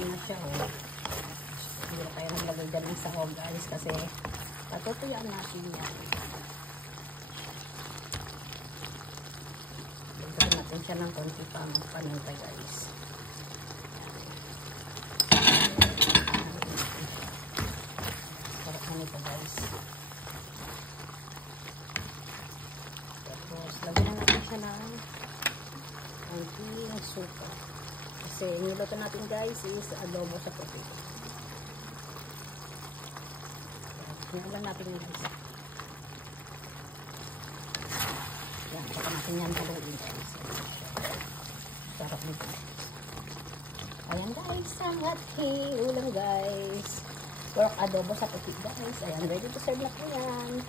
Tutuyan na siya, oh. Hindi na tayo naglagay dyan ng sahog, guys, kasi patutuyan natin yan. Lagyan natin siya ng konti pang paninta, guys. Sarap na nito, guys. Tapos, lagyan na natin siya ng konting suka. Kasi niluto natin, guys, is adobo sa puti. Niluto natin yung guys. Yan, saka natin yan haluin, guys. Sarap nito. Ayan, guys, ang ating ulam, guys. Pork adobo sa puti, guys. Ayan, ready to serve na po yan.